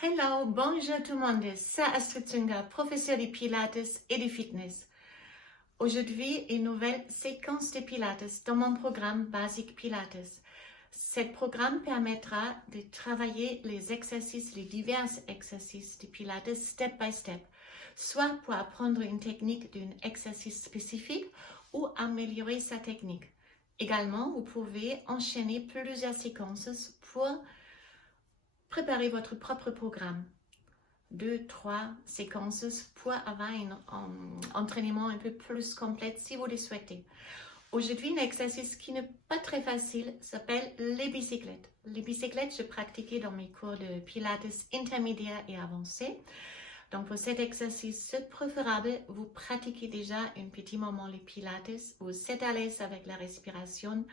Hello, bonjour tout le monde, c'est Astrid Zünger, professeure de Pilates et de fitness. Aujourd'hui, une nouvelle séquence de Pilates dans mon programme Basic Pilates. Ce programme permettra de travailler les divers exercices de Pilates step by step, soit pour apprendre une technique d'un exercice spécifique ou améliorer sa technique. Également, vous pouvez enchaîner plusieurs séquences pour préparer votre propre programme. 2-3 séquences pour avoir un entraînement un peu plus complet si vous le souhaitez. Aujourd'hui, un exercice qui n'est pas très facile s'appelle les bicyclettes. Les bicyclettes, je pratiquais dans mes cours de Pilates intermédiaire et avancé. Donc, pour cet exercice, c'est préférable, vous pratiquez déjà un petit moment les Pilates, vous êtes à l'aise avec la respiration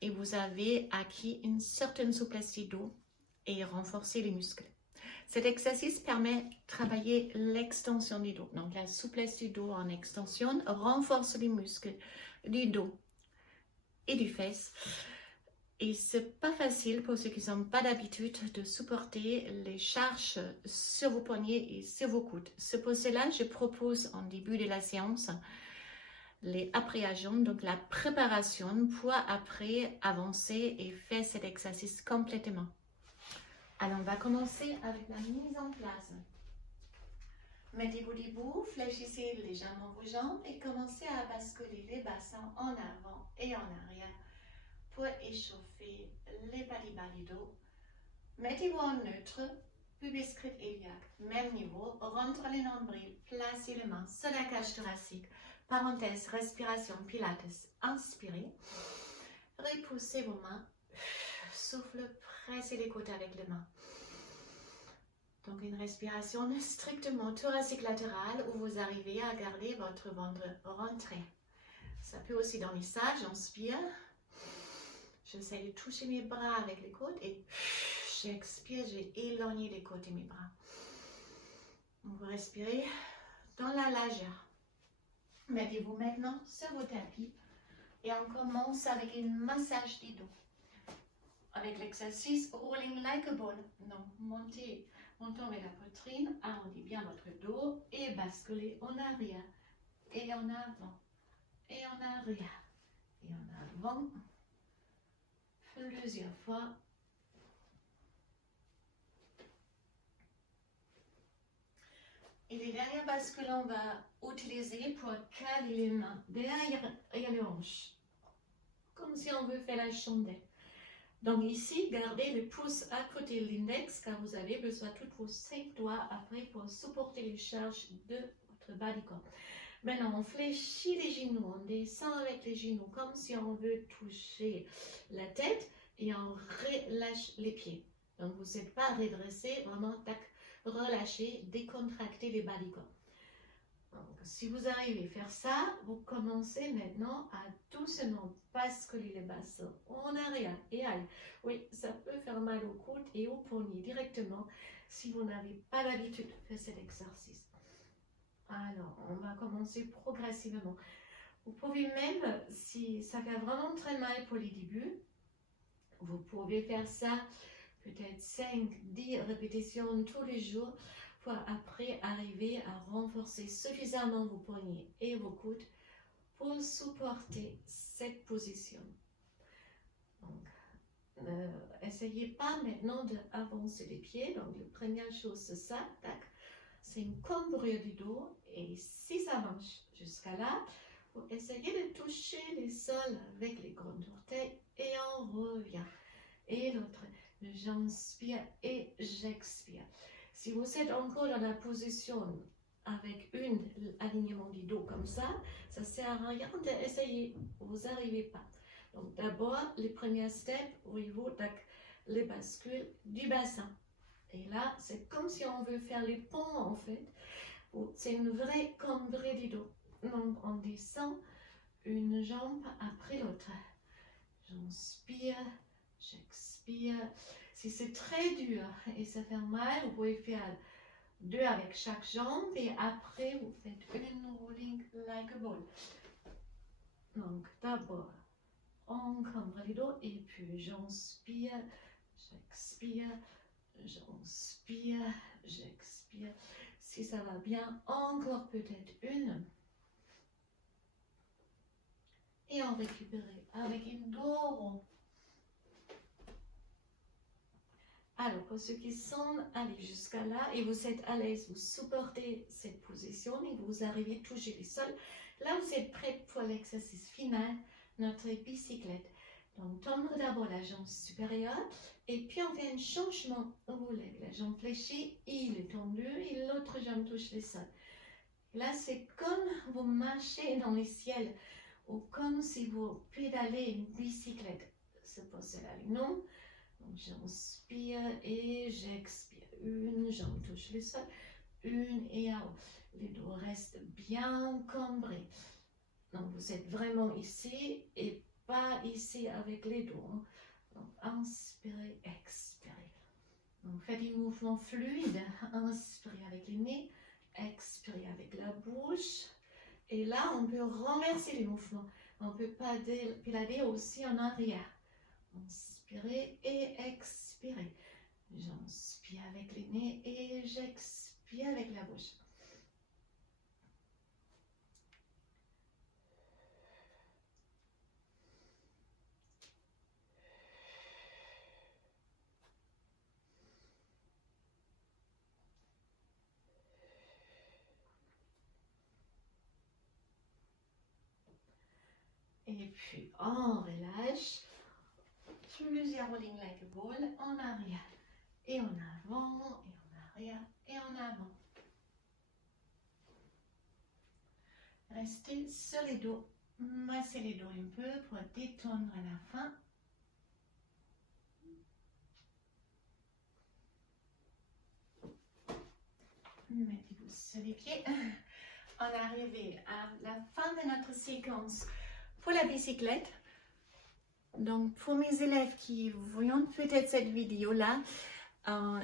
et vous avez acquis une certaine souplesse du dos et renforcer les muscles. Cet exercice permet de travailler l'extension du dos. Donc, la souplesse du dos en extension renforce les muscles du dos et du fesse. Et c'est pas facile pour ceux qui n'ont pas d'habitude de supporter les charges sur vos poignets et sur vos coudes. C'est pour cela que je propose en début de la séance les appréhensions, donc la préparation pour après avancer et faire cet exercice complètement. Alors, on va commencer avec la mise en place. Mettez-vous debout, fléchissez légèrement vos jambes et commencez à basculer les bassins en avant et en arrière pour échauffer les bas du dos. Mettez-vous en neutre, pubis crête iliaque, même niveau, rentre les nombrils, placez les mains sur la cage thoracique. Parenthèse, respiration, pilates. Inspirez, repoussez vos mains, souffle, pressez les côtes avec les mains. Donc une respiration strictement thoracique latérale où vous arrivez à garder votre ventre rentré. Ça peut aussi dormir ça, j'inspire. J'essaie de toucher mes bras avec les côtes et j'expire, j'ai éloigné les côtes et mes bras. Vous respirez dans la largeur. Mettez-vous maintenant sur vos tapis et on commence avec un massage du dos. Avec l'exercice Rolling Like a Ball. Donc, montons vers la poitrine, arrondissez bien votre dos et basculez en arrière et en avant et en arrière et en avant plusieurs fois. Et les derniers bascules, on va utiliser pour caler les mains derrière les hanches, comme si on veut faire la chandelle. Donc ici, gardez le pouce à côté de l'index car vous avez besoin de tous vos 5 doigts après pour supporter les charges de votre bas du corps. Maintenant, on fléchit les genoux, on descend avec les genoux comme si on veut toucher la tête et on relâche les pieds. Donc vous n'êtes pas redressé, vraiment tac, relâchez, décontractez les bas du corps. Donc, si vous arrivez à faire ça, vous commencez maintenant à doucement basculer les bassins en arrière et aïe. Oui, ça peut faire mal au coude et au poignet directement si vous n'avez pas l'habitude de faire cet exercice. Alors, on va commencer progressivement. Vous pouvez même, si ça fait vraiment très mal pour les débuts, vous pouvez faire ça peut-être 5-10 répétitions tous les jours pour après arriver à renforcer suffisamment vos poignets et vos coudes pour supporter cette position. Donc, essayez pas maintenant d'avancer les pieds. Donc, la première chose, c'est ça, tac. C'est une cambrure du dos et si ça marche jusqu'à là, vous essayez de toucher les sols avec les grands orteils et on revient. Et l'autre, j'inspire et j'expire. Si vous êtes encore dans la position avec un alignement du dos comme ça ne sert à rien d'essayer, vous n'arrivez pas. Donc d'abord, les premiers steps au niveau les bascules du bassin. Et là, c'est comme si on veut faire les ponts en fait. C'est une vraie cambrée du dos. Donc on descend une jambe après l'autre. J'inspire, j'expire. Si c'est très dur et ça fait mal, vous pouvez faire 2 avec chaque jambe et après vous faites une rolling like a ball. Donc d'abord, on cambre les dos et puis j'inspire, j'expire, J'inspire, j'expire. Si ça va bien, encore peut-être une. Et on récupère avec une dos rond. Alors, pour ceux qui sont allés jusqu'à là et vous êtes à l'aise, vous supportez cette position et vous arrivez à toucher le sol. Là, vous êtes prêts pour l'exercice final, notre bicyclette. Donc, tendre d'abord la jambe supérieure et puis on fait un changement au volet. La jambe fléchie, il est tendu et l'autre jambe touche le sol. Là, c'est comme vous marchez dans le ciel ou comme si vous pédalez une bicyclette. C'est pour cela le nom. Donc, j'inspire et j'expire. Une jambe touche le sol, une et out. Les dos restent bien cambrés. Donc, vous êtes vraiment ici et pas ici avec les dos. Donc, inspirez, expirez. Donc, faites des mouvements fluides. Inspirez avec le nez, expirez avec la bouche. Et là, on peut renverser les mouvements. On peut pédaler aussi en arrière. Inspirez et expirez. J'inspire avec le nez et j'expire avec la bouche. Et puis on relâche. Plusieurs rolling like a ball en arrière et en avant et en arrière et en avant. Restez sur les dos, massez les dos un peu pour détendre à la fin. Mettez-vous sur les pieds. On est arrivé à la fin de notre séquence pour la bicyclette. Donc, pour mes élèves qui voient peut-être cette vidéo-là,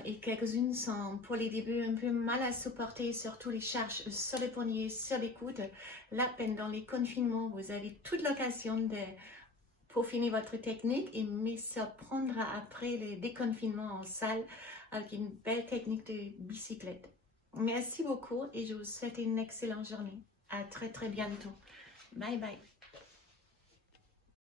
et quelques-unes sont pour les débuts un peu mal à supporter, surtout les charges sur les poignets, sur les coudes. Là, pendant les confinements, vous avez toute l'occasion de peaufiner votre technique et me surprendre après le déconfinement en salle avec une belle technique de bicyclette. Merci beaucoup et je vous souhaite une excellente journée. À très très bientôt. Bye bye.